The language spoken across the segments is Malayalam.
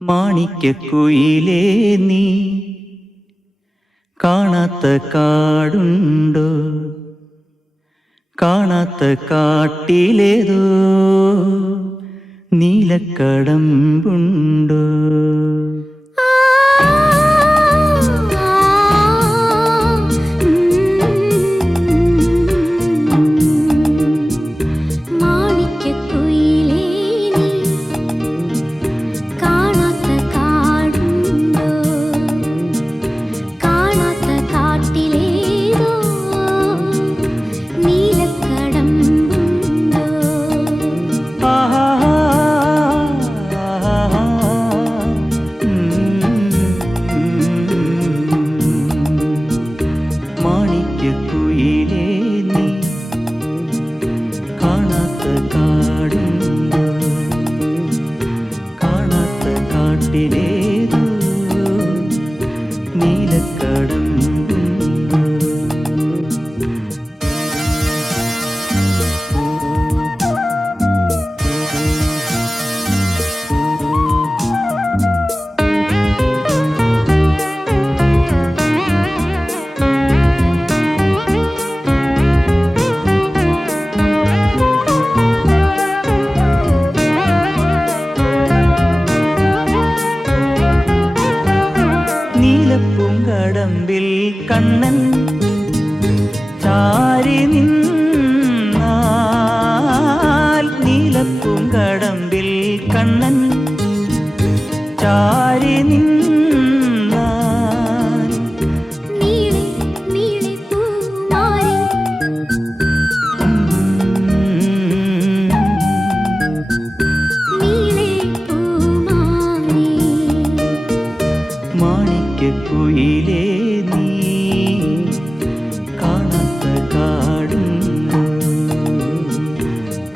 മാണിക്യക്കുയിലേ നീ കാണാത്ത കാടുണ്ടോ? കാണാത്ത കാട്ടിലേതോ നീലക്കടമ്പുണ്ടോ? മാണിക്യക്കുയിലേ നീ കാണാത്ത കാടുണ്ടോ? കാണാത്ത കാട്ടിലേതോ നീലക്കടമ്പുണ്ടോ? നീലപ്പൂങ്കടമ്പിൽ കണ്ണൻ ചാരി നിന്നാൽ, നീലപ്പൂങ്കടമ്പിൽ കണ്ണൻ ചാരി നിന്നാൽ മാണിക്യക്കുയിലേ നീ കാണാത്ത കാടുണ്ടോ?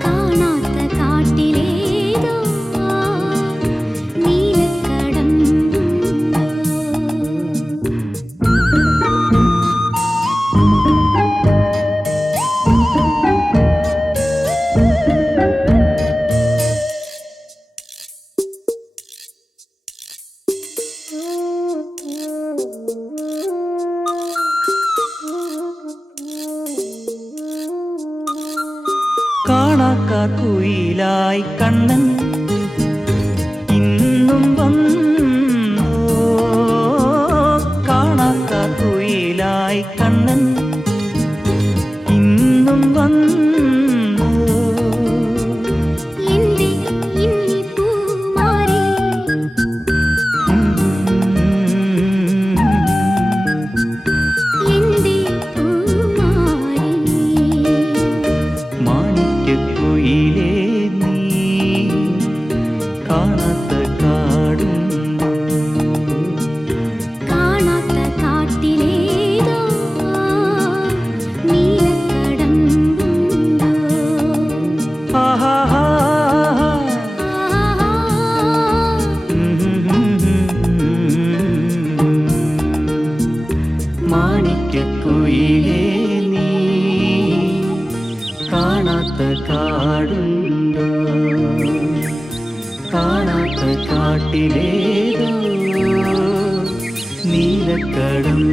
കാണാത്ത കാട്ടിലേതോ നീലക്കടമ്പുണ്ടോ? കാണാക്കാക്കുയിലായി കണ്ണൻ ഇന്നും വന്നോ? കാണാക്കാക്കുയിലായി കണ്ണൻ ഇന്നും വന്നോ? എന്റെ ഇന്നിപ്പൂമാരി എന്റെ പൂമാരി മാണിക്യക്കുയിലേ നീ കാണാത്ത കാടുണ്ടോ? കാണാത്ത കാട്ടിലേതോ നീലക്കടമ്പുണ്ടോ? ആഹാ മാണിക്യക്കുയിലേ നീ കാണാത്ത കാടുണ്ടോ? കാണാത്ത കാട്ടിലേതോ നീലക്കടമ്പുണ്ടോ?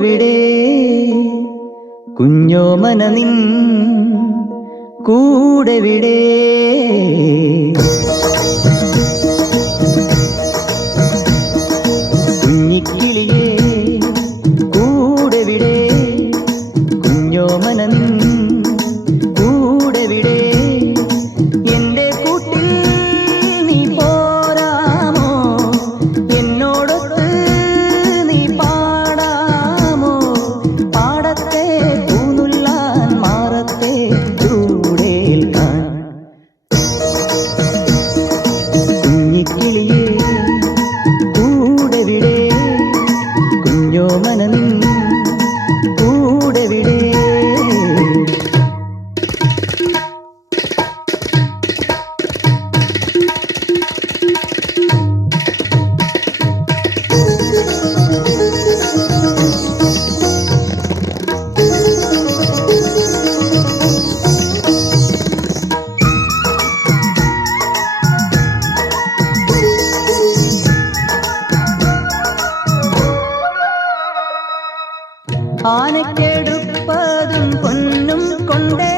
കൂടെവിടെ കുഞ്ഞോമന നിൻ കൂടെവിടെ കുഞ്ഞിക്കിളിയേ കൂടെവിടെ കുഞ്ഞോമന നിൻ കൂടെവിടെ എന്റെ കൂട്ടിൽ നീ പോരാമോ എന്നോടൊത്ത് നീ പാടാമോ പാടത്തെ പൂനുള്ളാൻ മാറത്തെ ചൂടേൽക്കാൻ കുഞ്ഞിക്കിളിയേ കൂടെവിടെ കുഞ്ഞോമന നിൻ കൂടെവിടെ ആനക്കെടുപ്പതും പൊന്നും കൊണ്ടേ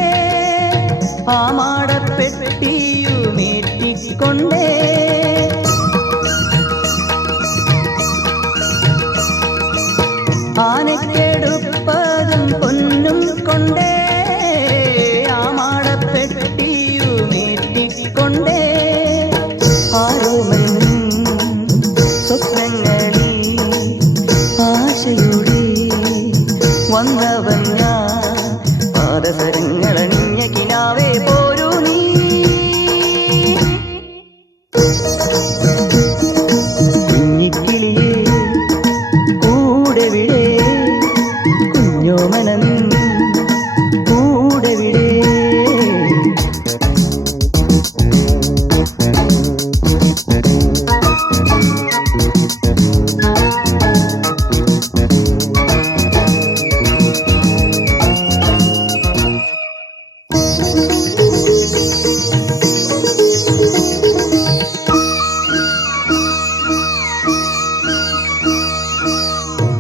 ആമാടപ്പെട്ടിയുമേറ്റിക്കൊണ്ടേ ആനക്കെടുപ്പതും പൊന്നും കൊണ്ടേ ആമാടപ്പെട്ടിയുമേറ്റിക്കൊണ്ടേ ആരോമലും സ്വപ്നങ്ങളിൽ ആശയുടെ വന്നവൻ ഞാൻ പാദസരങ്ങളണിഞ്ഞ കിനാവേ പോരൂ നീ കുഞ്ഞിക്കിളിയേ കൂടെവിടെ കുഞ്ഞോമന നിൻ കൂടെവിടെ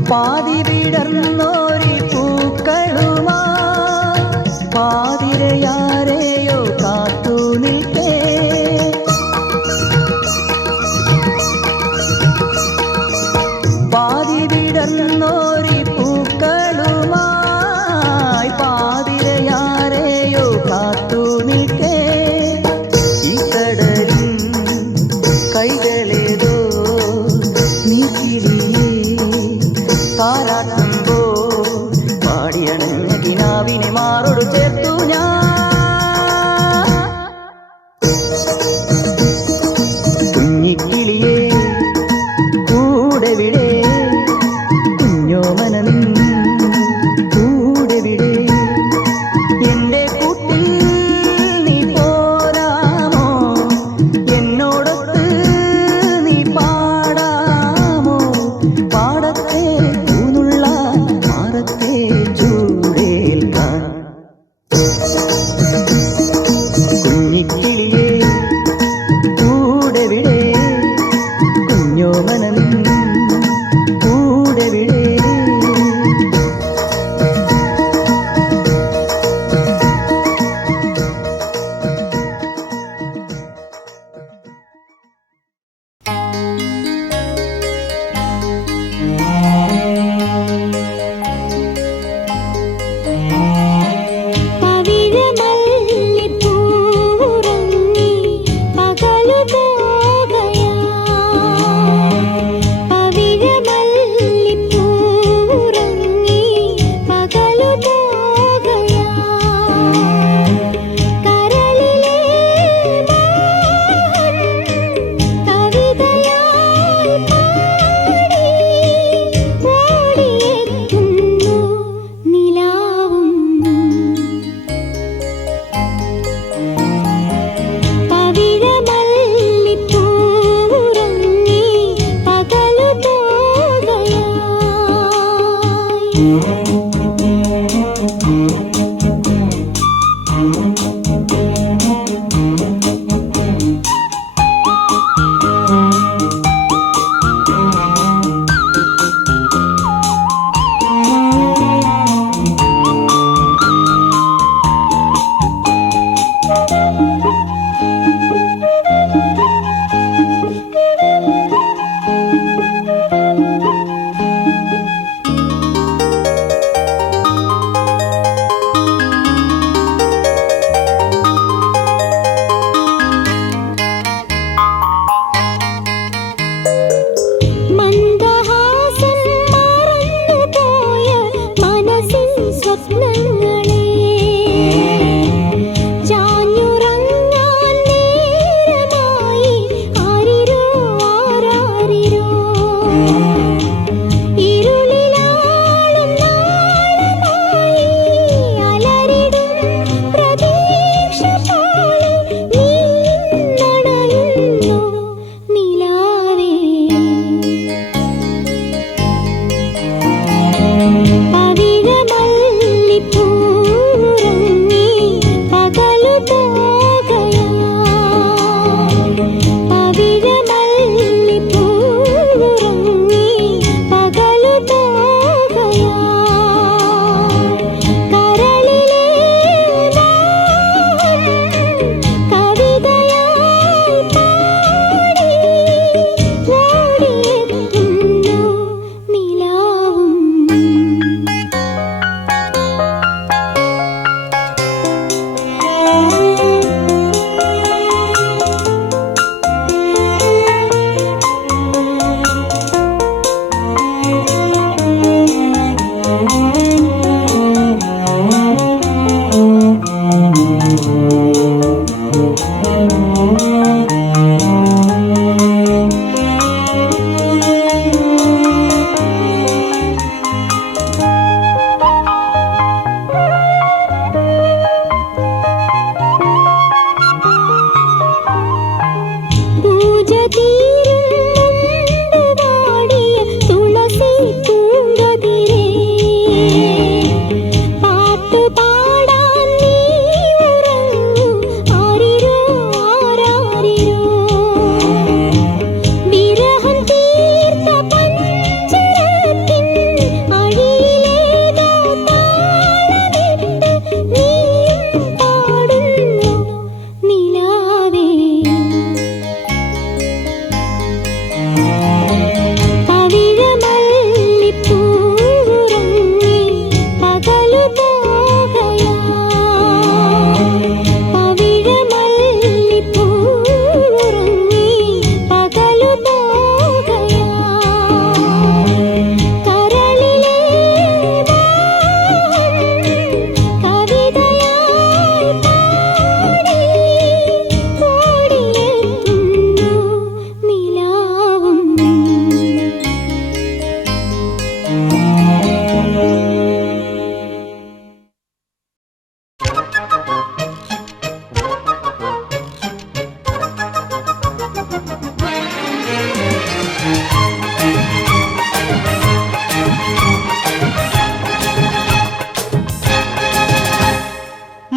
പാതി വിടർന്നോരി പൂക്കളുമാ പാതിരയാരെയോ കാത്തു നിൽക്കേ പാതി വിടർന്നോരി പൂക്കളുമായി പാതിരയാരെയോ കാത്തു നിൽക്കേ ഈ കടലിൻ കൈകളേതോ നീക്കിളിയേ താരാട്ടുമ്പോ പാടിയണഞ്ഞ കിനാവിനെ മാറോട് ചേർത്തു ഞാൻ കുഞ്ഞിക്കിളിയേ കൂടെവിടെ കുഞ്ഞോമന നിൻ കൂടെവിടെ എന്റെ കൂട്ടിൽ നീ പോരാമോ എന്നോടൊത്ത് നീ പാടാമോ പാടത്തെ പൂനുള്ളാൻ മാറത്തെ ചൂടേൽക്കാൻ കുഞ്ഞിക്കിളിയേ കൂടെവിടെ കുഞ്ഞോമന നിൻ കൂടെവിടെ പവിഴമല്ലിപ്പൂവുറങ്ങും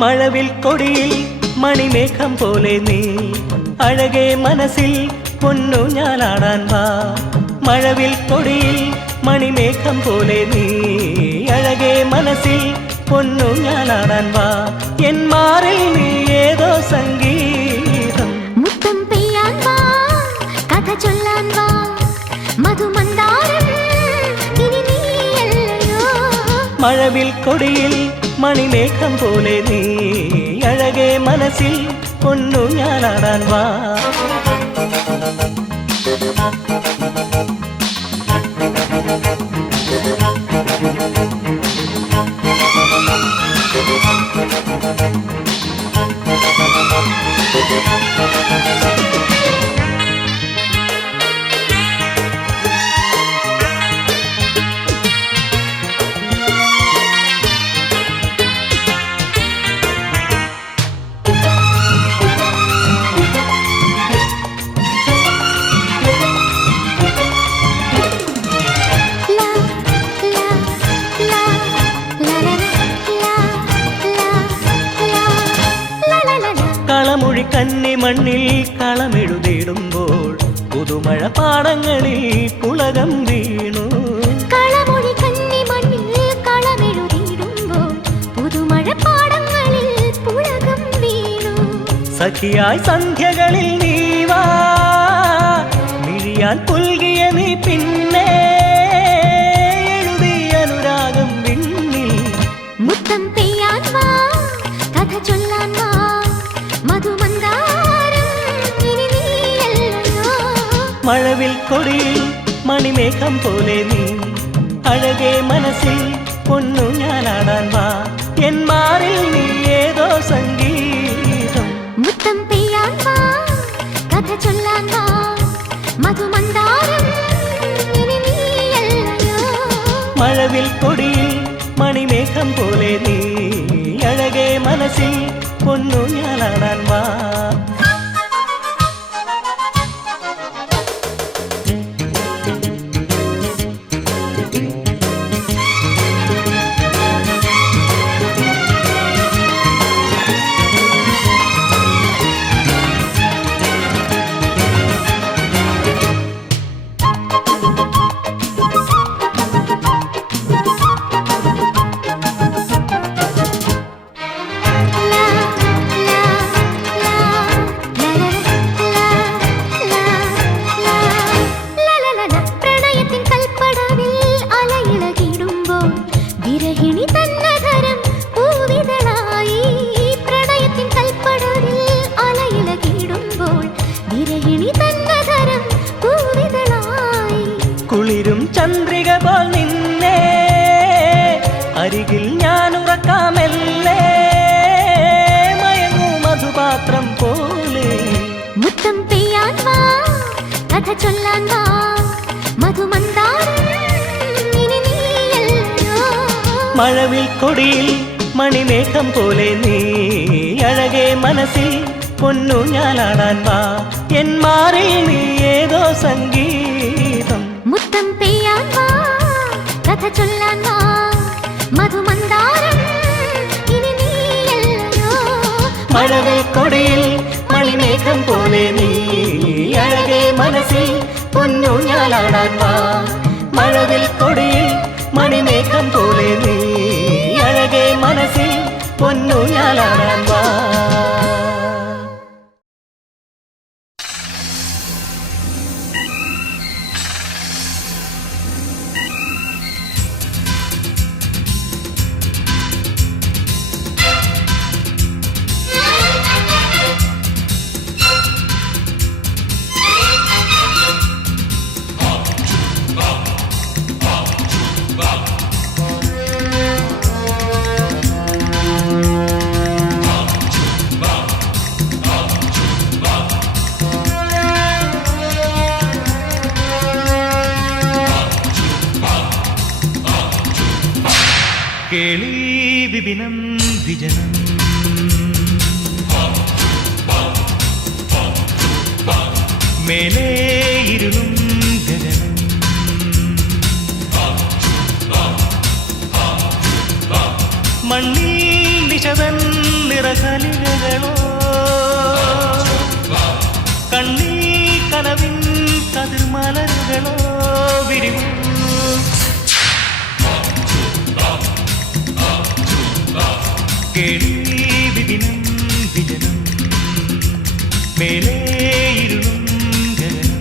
മഴവിൽ കൊടിയിൽ മണിമേഘം പോലെ നീ അഴകേ മനസ്സിൽ പൊന്നു ഞാലാടാൻ വാ. മഴവിൽ കൊടിയിൽ മണിമേഘം പോലെ നീ അഴകേ മനസ്സിൽ പൊന്നു ഞാലാടാൻ വാ. എൻ മാറിൽ നീ ഏതോ സംഗീതം. മുത്തം പെയ്യാൻ വാ, കഥ ചൊല്ലാൻ വാ, മധുമന്ദാരം ഇനി നീയല്ലയോ. മഴവിൽ കൊടിയിൽ മണിമേഘം പോലെ നീ അഴകേ മനസ്സിൽ പൊന്നു ഞാലാടാൻ വാ. കളമൊഴി കന്നി മണ്ണിൽ കളമെഴുതിടുമ്പോൾ പുതുമഴ പാടങ്ങളിൽ പുളകം വീണു. കളമൊഴി കന്നി മണ്ണിൽ കളമെഴുതിടുമ്പോൾ പുതുമഴ പാടങ്ങളിൽ പുളകം വീണു. സഖിയായി സന്ധ്യകളിൽ നീ വാ, മിഴിയാൽ പുൽകിയ നീ പിന്നെ എഴുതി അനുരാഗം വിണ്ണിൽ. മുത്തം പെയ്യാൻ വാ, കഥ ചൊല്ലാൻ വാ, മധുമന്ദാരം ഇനി നീയല്ലയോ. മഴവിൽ കൊടിയിൽ മണിമേഘം പോലെ നീ അഴകേ മനസ്സിൽ പൊന്നു ഞാലാടാൻ വാ. എൻ മാറിൽ നീ ഏതോ സംഗീതം. മുത്തം പെയ്യാൻ വാ, കഥ ചൊല്ലാൻ വാ, മധുമന്ദാരം ഇനി നീയല്ലയോ. മഴവിൽ കൊടിയിൽ മണിമേഘം പോലെ നീ അഴകേ മനസ്സിൽ പൊന്നു ഞാലാടാൻ വാ. ലാ ലാ കഥ ചൊല്ലാൻ വാ മധുമന്ദാരം ഇനി നീയല്ലോ. മഴവിൽ കൊടിയിൽ മണിമേഘം പോലെ നീ അഴകേ മനസ്സിൽ പൊന്നു ഞാലാടാൻ വാ എൻ മാറിൽ നീ ഏതോ സംഗീതം. മുത്തം പെയ്യാൻ വാ കഥ ചൊല്ലാൻ വാ മധുമന്ദാരം ഇനി നീയല്ലോ. മഴവിൽ കൊടിയിൽ മണിമേഘം പോലെ നീ അഴകേ മനസ്സിൽ പൊന്നു ഞാലാടാൻ വാ. മഴവിൽ കൊടിയിൽ മണിമേഘം പോലെ നീ അഴകേ മനസ്സിൽ പൊന്നു ഞാലാടാൻ വാ. കേളി വിപിനം വിജനം മേലേ ഇരുളും ഗഗനം മണ്ണിൽ നിശതൻ നിറകലികളോ കണ്ണീ കനവിൻ കതിർമലരുകളോ വിരിവു കേളി വിപിനം വിജനം മേലേ ഇരുളും ഗഗനം.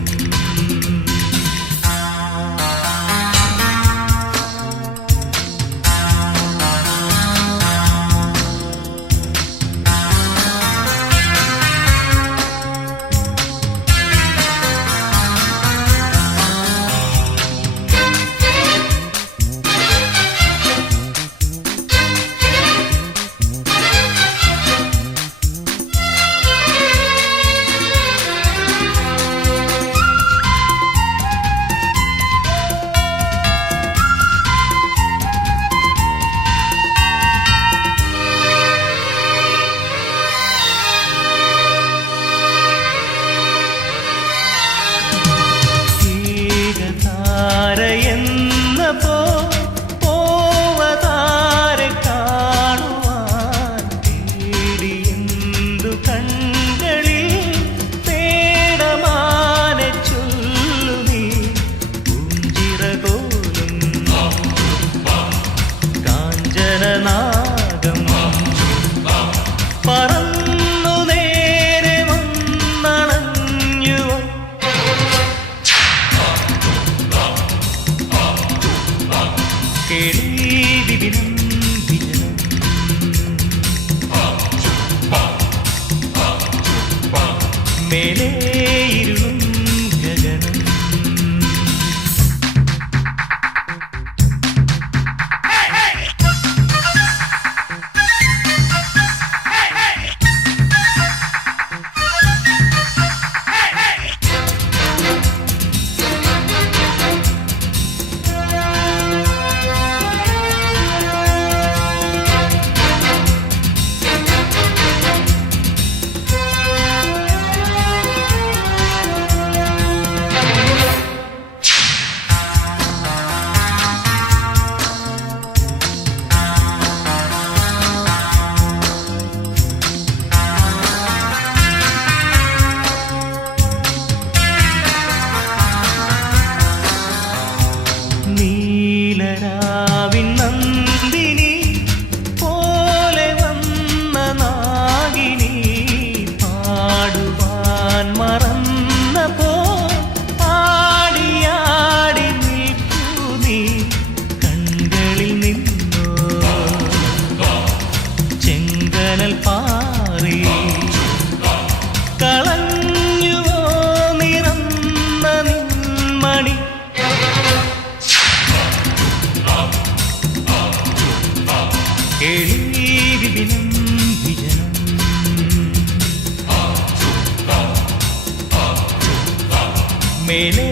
നാഗം പറന്നു നേരെ വന്നണഞ്ഞുവോ കേളി വിപിനം വിജനം മേലേ ഇരുളും ഗഗനം. മേലേ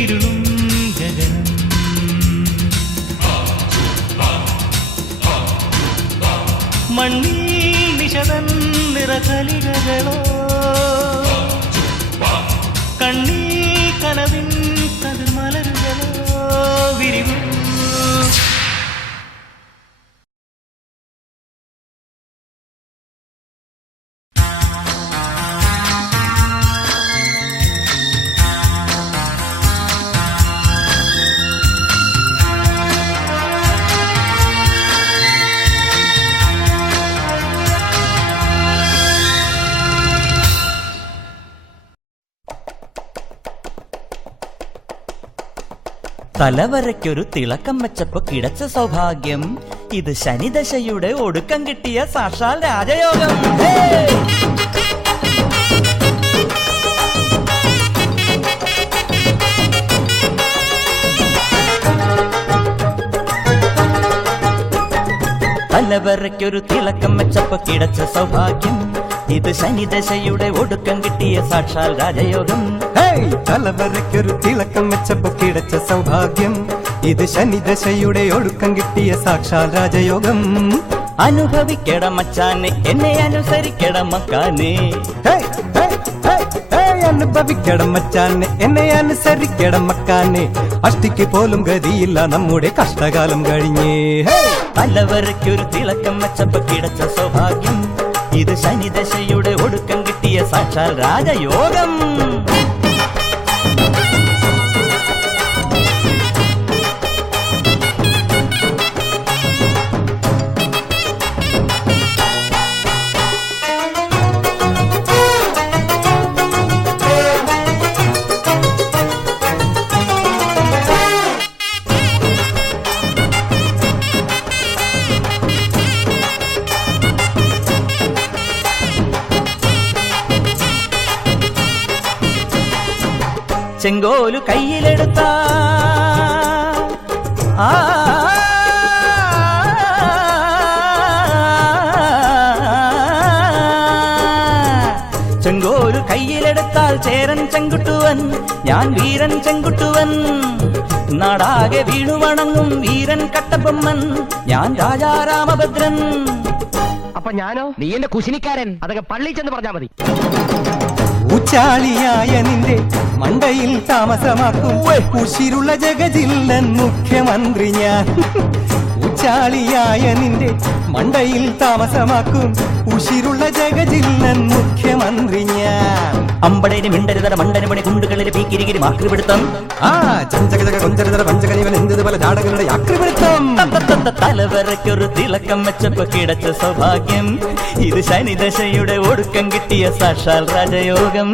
ഇരുളും ഗഗനം മണ്ണിൽ നിശതൻ നിറകലികളോ കണ്ണീ കനവിൻ കതിർമലരുകളോ വിരിവു തലവരയ്ക്കൊരു തിളക്കം വെച്ചപ്പോ കിടച്ച സൗഭാഗ്യം ഇത് ശനിദശയുടെ ഒടുക്കം കിട്ടിയ സാക്ഷാൽ രാജയോഗം. തലവരയ്ക്കൊരു തിളക്കം വെച്ചപ്പോ കിടച്ച സൗഭാഗ്യം ഇത് ശനിദശയുടെ ഒടുക്കം കിട്ടിയ സാക്ഷാൽ രാജയോഗം. തലവരയ്ക്കൊരു തിളക്കം വെച്ചപ്പോ കിടച്ച സൗഭാഗ്യം ഇത് ശനിദശയുടെ ഒടുക്കം കിട്ടിയ സാക്ഷാൽ രാജയോഗം. അനുഭവിക്കട മച്ചാനെ എന്നെ അനുസരിക്കട മക്കാനെ. അനുഭവിക്കട മച്ചാനെ എന്നെ അനുസരിക്കട മക്കാനെ. അഷ്ടിക്ക് പോലും ഗതിയില്ല നമ്മുടെ കഷ്ടകാലം കഴിഞ്ഞേ. തലവരയ്ക്കൊരു തിളക്കം വെച്ചപ്പോ കിടച്ച സൗഭാഗ്യം ഇത് ശനിദശയുടെ ഒടുക്കം കിട്ടിയ സാക്ഷാൽ രാജയോഗം. ചെങ്കോലു കയ്യിലെടുത്ത ചെങ്കോലു കയ്യിലെടുത്താൽ ചേരൻ ചെങ്കുട്ടുവൻ ഞാൻ വീരൻ ചെങ്കുട്ടുവൻ. നാടാകെ വീണു വണങ്ങും വീരൻ കട്ടബൊമ്മൻ ഞാൻ രാജാ രാമഭദ്രൻ. അപ്പൊ ഞാനോ? നീ എന്റെ കുശിനിക്കാരൻ. അതൊക്കെ പള്ളി ചെന്ന് പറഞ്ഞാ മതി. ഉച്ചാളിയായ നിന്റെ മണ്ടയിൽ താമസമാക്കും ഉശിരുള്ള ജഗജില്ലൻ മുഖ്യമന്ത്രി ഞാൻ. ഉച്ചാളിയായ നിന്റെ മണ്ടയിൽ താമസമാക്കും ഉശിരുള്ള ജഗജില്ലൻ മുഖ്യമന്ത്രി ഞാൻ. അമ്പടേന് മിണ്ടരുതര മണ്ടന് പണി കുണ്ടുകളിൽ പീക്കിരികിരി ആക്രിപിടുത്തം. ചഞ്ചകജക കൊഞ്ചരതര പഞ്ചകനിവൻ എന്ത് പല ജാടകളുടെ ആക്രിപിടുത്തം. തലവരയ്ക്കൊരു തിളക്കം വെച്ചപ്പോ കിടച്ച സൗഭാഗ്യം ഇത് ശനിദശയുടെ ഒടുക്കം കിട്ടിയ സാക്ഷാൽ രാജയോഗം.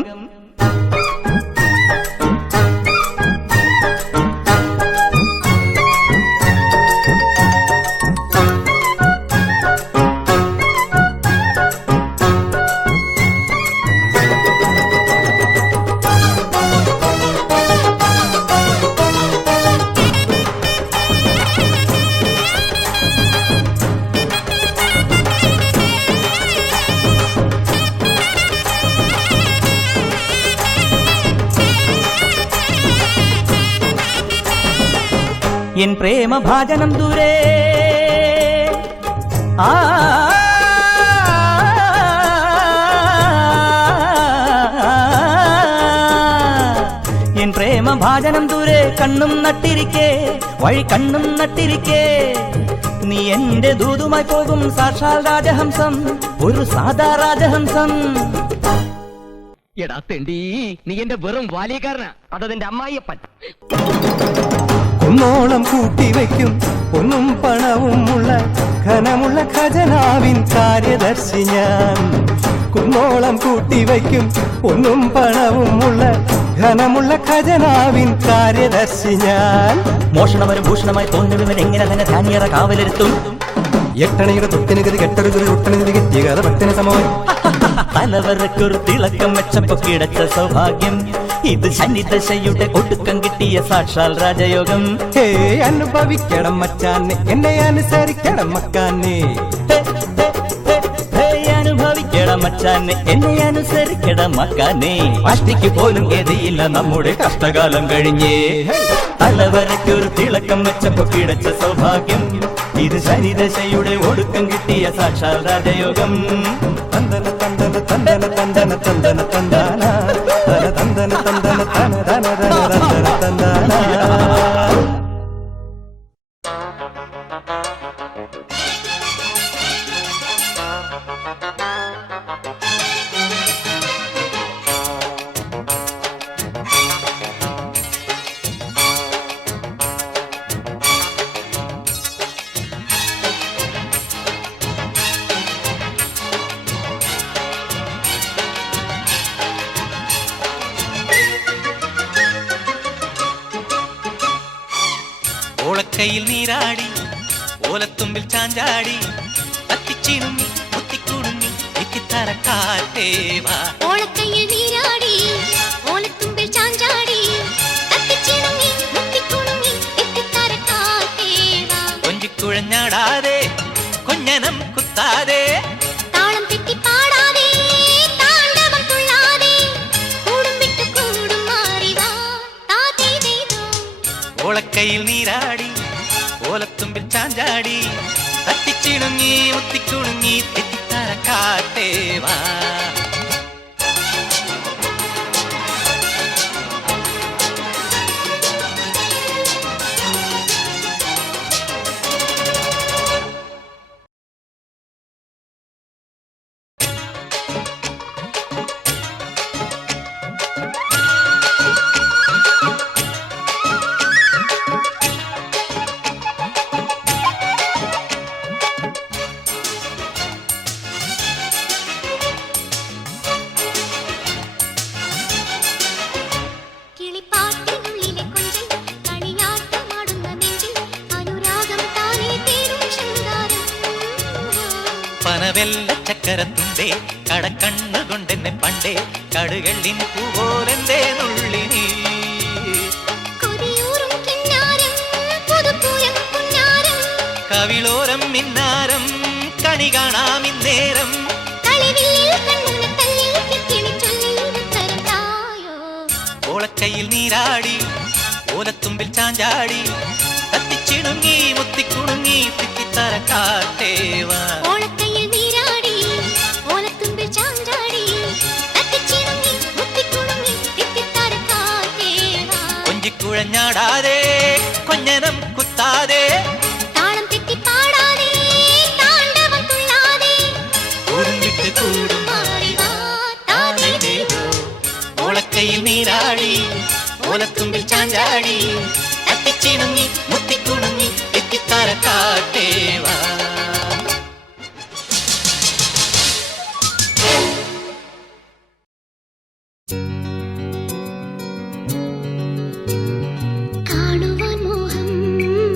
എൻ പ്രേമഭാജനം ദൂരെ എൻ പ്രേമഭാജനം ദൂരെ കണ്ണും നട്ടിരിക്കേ വഴി കണ്ണും നട്ടിരിക്കേ. നീ എന്റെ ദൂതുമായി പോകും സാക്ഷാൽ രാജഹംസം ഒരു സാധാ രാജഹംസം. എടാ തെണ്ടി, നീ എന്റെ വെറും ബാല്യക്കാരനാ. അതതിന്റെ അമ്മായിയപ്പൻ. കുന്നോളം കൂട്ടിവെക്കും ഒന്നും പണവും ഉള്ള ഘനമുള്ള ഖജനാവിൻ കാര്യദർശി ഞാൻ. കുന്നോളം കൂട്ടിവെക്കും ഒന്നും പണവും ഉള്ള ഘനമുള്ള ഖജനാവിൻ കാര്യദർശി ഞാൻ. മോഷണവരും ഭൂഷണമായി തോന്നുന്നവൻ എങ്ങനെ തന്നെ ധാന്യറ കാവലിരുത്തും. എട്ടണയുടെ തൊട്ടിന് ഗതി കെട്ടൊരു ഒട്ടണി കെട്ടിയ കഥ ഭക്തന് സമമായി. തലവരക്കൊരു തിളക്കം വെച്ചപ്പോ കിടച്ച സൗഭാഗ്യം ഇത് ശനിദശയുടെ ഒടുക്കം കിട്ടിയ സാക്ഷാൽ രാജയോഗം. അനുഭവിക്കണം മച്ചാനെ എന്നെ അനുസരിക്കണം മക്കാനെ. അനുഭവിക്കണം മച്ചാനെ എന്നെ അനുസരിക്കട മക്കാനെ അഷ്ടിക്ക് പോലും ഗതിയില്ല നമ്മുടെ കഷ്ടകാലം കഴിഞ്ഞേ തലവരയ്ക്കൊരു തിളക്കം വെച്ചപ്പോ കിടച്ച സൗഭാഗ്യം ഇത് ശനിദശയുടെ ഒടുക്കം കിട്ടിയ സാക്ഷാൽ രാജയോഗം തന്തന തന്തന തന്തന തന്തന തന്തന തന്താന തന തന്തന തന്തന തന തന തന തന്തന തന്താന ഓളക്കയിൽ നീരാടി ഓലത്തുമ്പിൽ ചാഞ്ചാടി അത്തിച്ചിണുങ്ങി മുത്തിക്കുടുങ്ങി എത്തിത്തരക്കാറ്റേവാ ഓളക്കയ്യിൽ നീരാടി ഓലത്തുമ്പിൽ ചാഞ്ചാടി തത്തിച്ചിണങ്ങി മുത്തിക്കുണുങ്ങി എത്തിത്തരക്കാത്തേവാ കൊഞ്ചിക്കുഴഞ്ഞാടാതെ കൊഞ്ഞനം കുത്താതെ താളം തെറ്റി പാടാതെ താണ്ഡവം തുള്ളാതെ കൂടും വിട്ടു കൂടും മാറിവാ താതേ ദേദോ ഓളക്കയിൽ നീരാടി ഓലത്തുമ്പിൽ ചാഞ്ചാടി തട്ടിച്ചിണുങ്ങി മുത്തിക്കുണുങ്ങി എത്തിത്തരക്കാറ്റേവാ കിളിപ്പാട്ടിനുള്ളിലെ കൊഞ്ചൽ കളിയാട്ടമാടുന്ന നെഞ്ചിൽ അനുരാഗം താനേ തേടും ശൃംഗാരം പനവെല്ല ചക്കരത്തുണ്ടേ കടക്കണ്ണു കൊണ്ടെന്നെ പണ്ടേ കടുകള്ളിൻ പൂപോലെന്തേ നുള്ളിനി കൊതിയൂറും കിന്നാരം പുതുപ്പൂരം പുന്നാരം കവിളോരം മിന്നാരം കണി കാണാം ഇന്നേരം കളിവില്ലിൽ കണ്ണുനത്തല്ലിൽ കിക്കിളി ചൊല്ലിൽ ഉത്തരം തായോ ഓളക്കയിൽ നീരാടി ഓലത്തുമ്പിൽ ചാഞ്ചാടി തത്തിച്ചിണുങ്ങി മുത്തിക്കുണുങ്ങി തിക്കിത്തരക്കാറ്റേവാ ഓളക്കയ്യിൽ നീരാടി ഓലത്തുമ്പിൽ ചാഞ്ചാടി തത്തിച്ചിണങ്ങി മുത്തിക്കുണുങ്ങി തിത്തിത്തരക്കാത്തേവാ കൊഞ്ചിക്കുഴഞ്ഞാടാതെ കൊഞ്ഞനം കുത്താതെ താളം തെറ്റി പാടാതെ താണ്ഡവം തുള്ളാതെ കൂടും വിട്ട് കൂടും മാറിവാ താതേ ദേദോ ഓളക്കയിൽ നീരാടി ഓലത്തുമ്പിൽ ചാഞ്ചാടി തട്ടിച്ചിണുങ്ങി മുത്തിക്കുണുങ്ങി എത്തിത്തരക്കാറ്റേവാ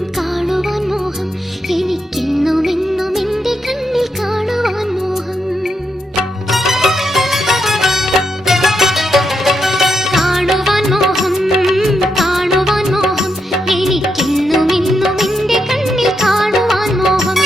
കാണുവാൻ മോഹം എനിക്കെന്നുമെന്നും എന്റെ കണ്ണിൽ കാണുവാൻ മോഹം കാണുവാൻ മോഹം എനിക്കെന്നുമെന്നും എന്റെ കണ്ണിൽ കാണുവാൻ മോഹം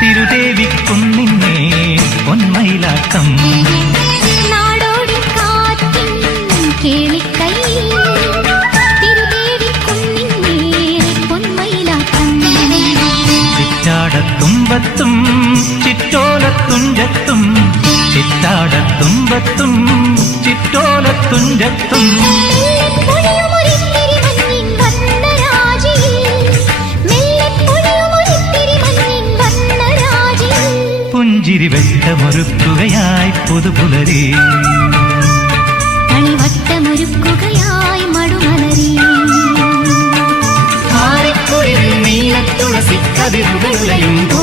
തിരുദേവിക്കുന്നിന്നെ പൊന്മയിലാട്ടം നാടോടി കാറ്റിൻ കേളിക്കൈയിൽ തിരുദേവിക്കുന്നിന്നേറെ പൊന്മയിലാട്ടം. ചിറ്റാടത്തുമ്പത്തും ചിറ്റോലത്തുഞ്ചത്തും ചിറ്റാടത്തുമ്പത്തും ചിറ്റോലത്തുഞ്ചത്തും മെല്ലെപ്പൊഴിയുമൊരിത്തിരി മഞ്ഞിൻ വർണ്ണരാജിയിൽ, മെല്ലെപ്പൊഴിയുമൊരിത്തിരി മഞ്ഞിൻ വർണ്ണരാജിയിൽ. പുഞ്ചിരി വെട്ടമൊരുക്കുകയായി പുതുപുലരി കളിവട്ടമൊരുക്കുകയായി മടുമലരി. മാറിക്കുളിരിൽ നീലത്തുളസി കതിരുകളുലയുമ്പോ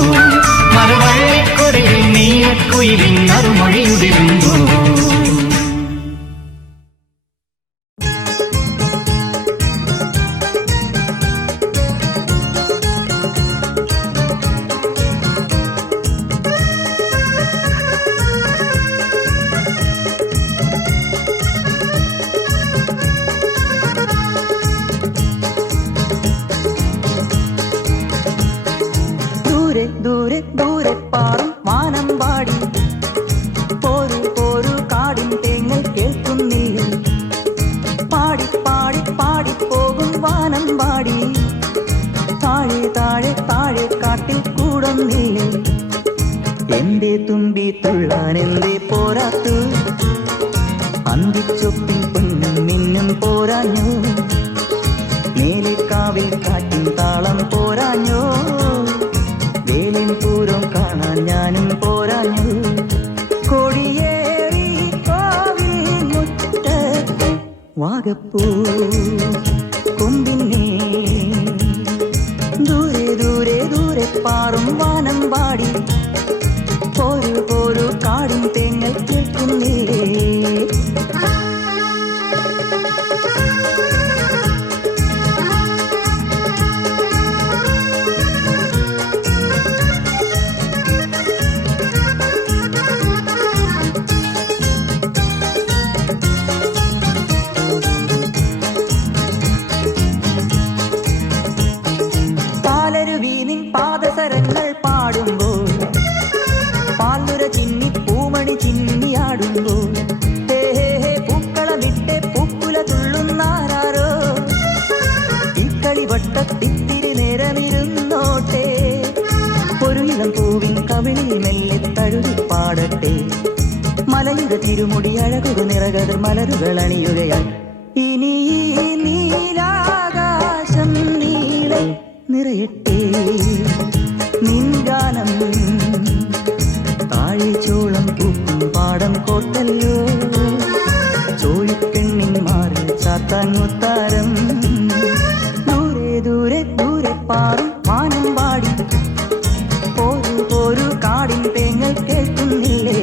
മറുവള്ളിക്കുടലിൽ നീലക്കുയിലിൻ നറുമൊഴിയുതിരുമ്പോ ദൂരെ ദൂരെ ദൂരെ പാറും വാനമ്പാടി പോരു പോരു കാടിൻ തേങ്ങൽ കേൾക്കുന്നില്ലേ പാടി പാടി പാടി പോകും വാനമ്പാടി താഴെ താഴെ താഴെ കാട്ടിൽ കൂടുന്നില്ലേ എന്റെ തുമ്പി തുള്ളാൻ എന്തേ പോരാത്തു അന്തിച്ചൊപ്പിൻ പൊന്നും നിന്നും പോരാഞ്ഞു മേലെ കാവിൽ കാറ്റിൻ താളം പോരാഞ്ഞോ വേലിൻ പൂരം കാണാൻ ഞാനും പോരാഞ്ഞു കൊടിയേറി കോവിൽ മുറ്റത്ത് വാഗപ്പൂ കൊമ്പിന്നേ ദൂരെ ദൂരെ ദൂരെ പാറും വാനം പാടി പോരു പോരു കാടിൻ തേങ്ങൽ കേൾക്കുന്നില്ലേ പാലരുവീനിൻ പാദസരങ്ങൾ പാടുമ്പോൾ പാലുര ചിന്നി പൂമണി ചിന്നിയാടുമ്പോൾ ഹേ ഹേ ഹേ പൂക്കളമിട്ടെ പൂക്കുല തുള്ളുന്നാരോ ഈ കളിവട്ടത്തിത്തിരി നേരമിരുന്നോട്ടെ ഒരു ഇളം പൂവിൻ കവിളിൽ മെല്ലെ തഴുകി പാടട്ടെ മലയുടെ തിരുമുടി അഴകുക നിറകത് മലരുകൾ അണിയുകയാൽ ഇനി ഈ നീലാകാശം നീളെ നിറയട്ടെ നിൻഗാനം താഴെ ചോളം പൂക്കും പാടം കോട്ടല്ലോ ചോഴിക്കെണ്ണിൻ മാറി ചാത്താൻ മുത്താരം ദൂരെ ദൂരെ ദൂരെ പാറും വാനം പാടി പോരു പോരു കാടിൻ തേങ്ങൽ കേൾക്കുന്നില്ലേ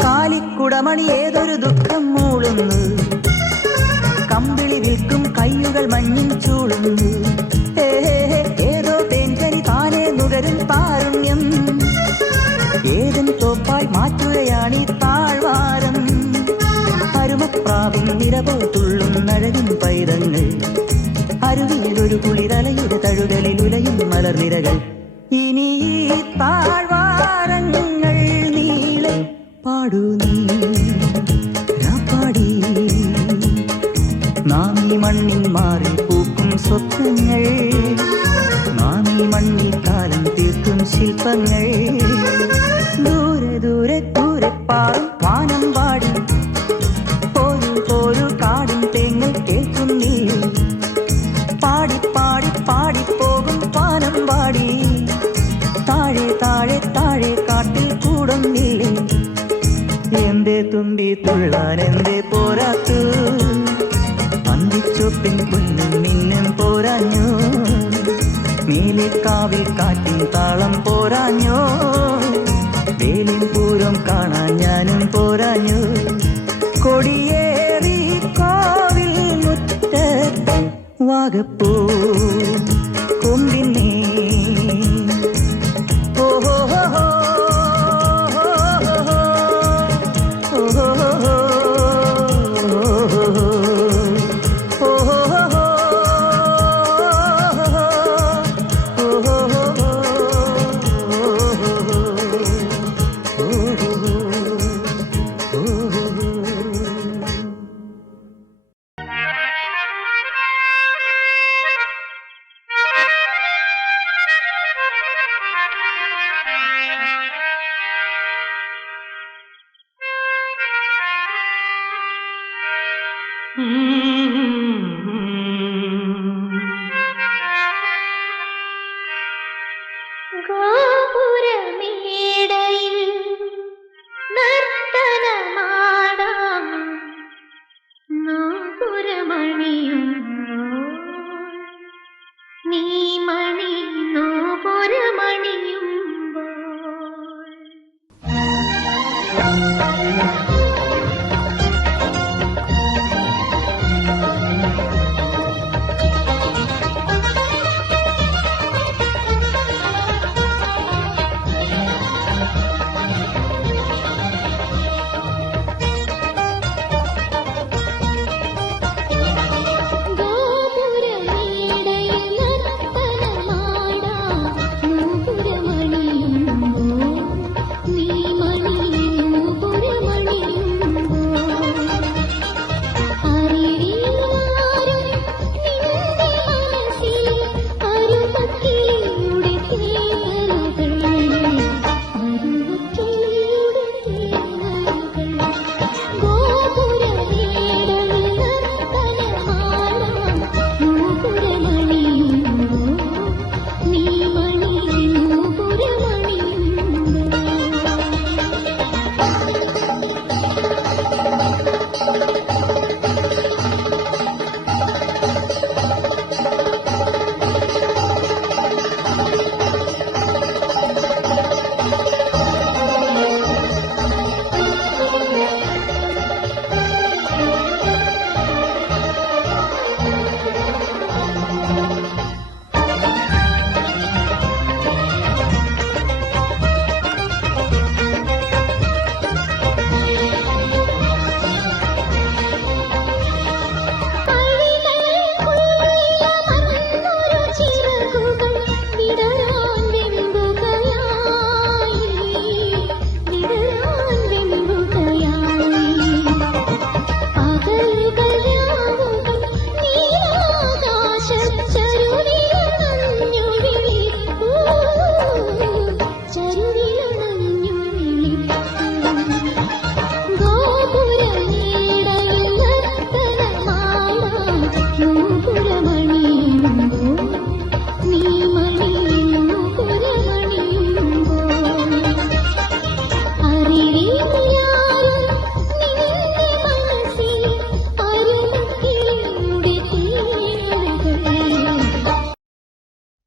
കാലിക്കുടമണി ഏതൊരു ദുഃഖം മൂളുന്നു കമ്പിളി വിൽക്കും കയ്യുകൾ മഞ്ഞിൻ ചൂളുന്നു ഏതോ തേൻകരി താനേ നുകരും താരുണ്യം ഏതൻ തോപ്പായി മാറ്റുകയാണീ താഴ്വാരം അരുമപ്രാവിൻ നിരപോ തുള്ളും നഴകിൻ പൈതങ്ങൾ അരുവിയിലൊരു കുളിരലയുടെ തഴുകലിൽ ഉലയും മലർനിരകൾ ഇനി ഈ താഴ്വാരങ്ങൾ നീളെ പാടൂ നീ പാടി നാം ഈ മണ്ണിൽ മാറി പൂക്കും സ്വപ്നങ്ങൾ നാം ഈ മണ്ണിൽ കാലം തീർക്കും ശില്പങ്ങൾ ദൂരെ ദൂരെ ദൂരെ പാറും വാനം പാടി പോരു പോരു കാടിൻ തേങ്ങൽ കേൾക്കുന്നില്ലേ പാടി പാടി പാടി പോകും വാനം പാടി താഴെ താഴെ താഴെ കാട്ടിൽ കൂടുന്നില്ലേ എന്റെ തുമ്പി തുള്ളാൻ എന്തേ പോരാത്തു അന്തിച്ചൊപ്പിൻ പൊന്നും മിന്നും പോരാഞ്ഞു മേലെ കാവിൽ കാറ്റിൻ ഗോപുരമേടയിൽ നർത്തനമാടാം നൂപുരമണിയുമ്പോൾ നീ മണി നൂപുരമണിയുമ്പോൾ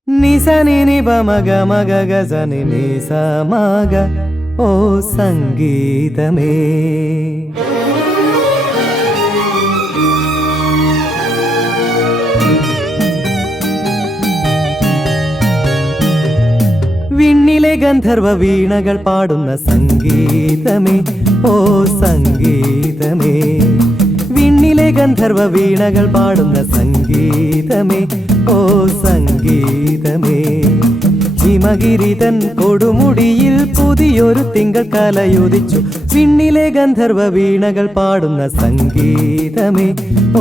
నిసని నిబ మగ మగ గజని నిస మగ ఓ సంగీతమే വിണ്ണിലെ ഗന്ധർവ വീണകൾ പാടുന്ന സംഗീതമേ ഓ സംഗീതമേ വിണ്ണിലെ ഗന്ധർവ വീണകൾ പാടുന്ന സംഗീതമേ ഓ സംഗീതമേ ഹിമഗിരിതൻ കൊടുമുടിയിൽ പുതിയൊരു തിങ്കൾ കലയുദിച്ചു വിണ്ണിലെ ഗന്ധർവ വീണകൾ പാടുന്ന സംഗീതമേ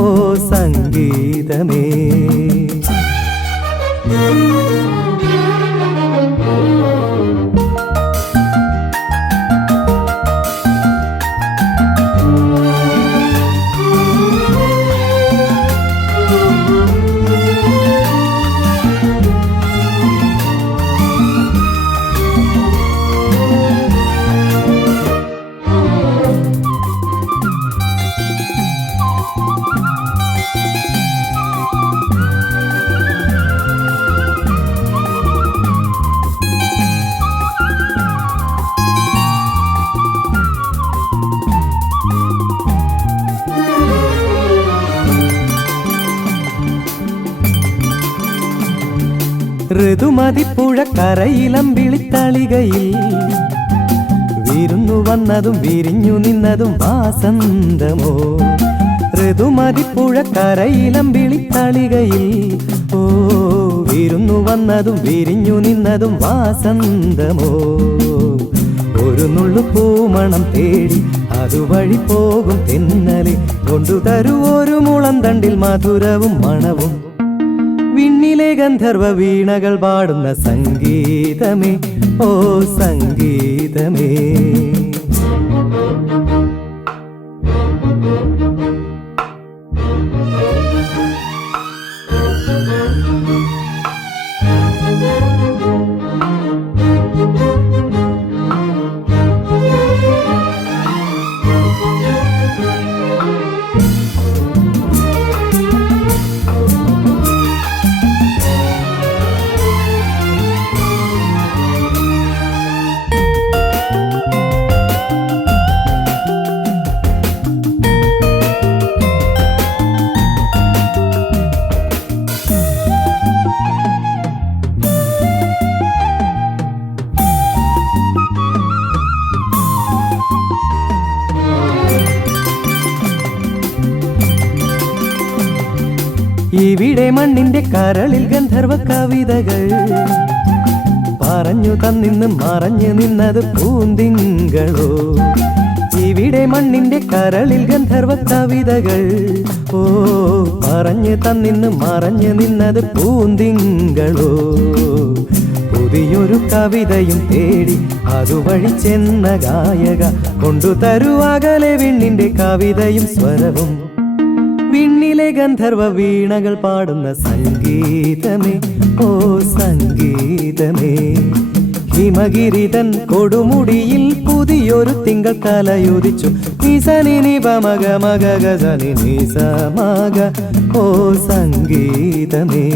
ഓ സംഗീതമേ ഋതുമതിപ്പുഴക്കരയിലം വിളിത്തളികയിൽ വിരുന്നു വന്നതും വിരിഞ്ഞു നിന്നതും വാസന്തമോ ഋതുമതിപ്പുഴക്കരയിലം വിളിത്തളികയിൽ ഓ വിരുന്നു വന്നതും വിരിഞ്ഞു നിന്നതും വാസന്തമോ ഒരു നുള്ളു പൂമണം തേടി അതുവഴി പോകും തെന്നലെ കൊണ്ടുതരൂ ഒരു മുളം തണ്ടിൽ മധുരവും മണവും വിണ്ണിലെ ഗന്ധർവ വീണകൾ പാടുന്ന സംഗീതമേ ഓ സംഗീതമേ ഇവിടെ മണ്ണിന്റെ കരളിൽ ഗന്ധർവ കവിതകൾ പറഞ്ഞു തന്നിന്ന് മറഞ്ഞു നിന്നത് പൂന്തിങ്കളോ. ഇവിടെ മണ്ണിന്റെ കരളിൽ ഗന്ധർവ കവിതകൾ ഓ പറഞ്ഞു തന്നിന്ന് മറഞ്ഞു നിന്നത് പൂന്തിങ്കളോ. പുതിയൊരു കവിതയും തേടി അതുവഴി ചെന്ന ഗായക കൊണ്ടുതരൂ അകലെ വിണ്ണിന്റെ കവിതയും സ്വരവും. വിണ്ണിലെ ഗന്ധർവ വീണകൾ പാടുന്ന സംഗീതമേ ഓ സംഗീതമേ. ഹിമഗിരിതൻ കൊടുമുടിയിൽ പുതിയൊരു തിങ്കൾ കലയുദിച്ചു. നിസനി നിപ മഗ മഗ ഗസനി നിസ മഗ ഓ സംഗീതമേ.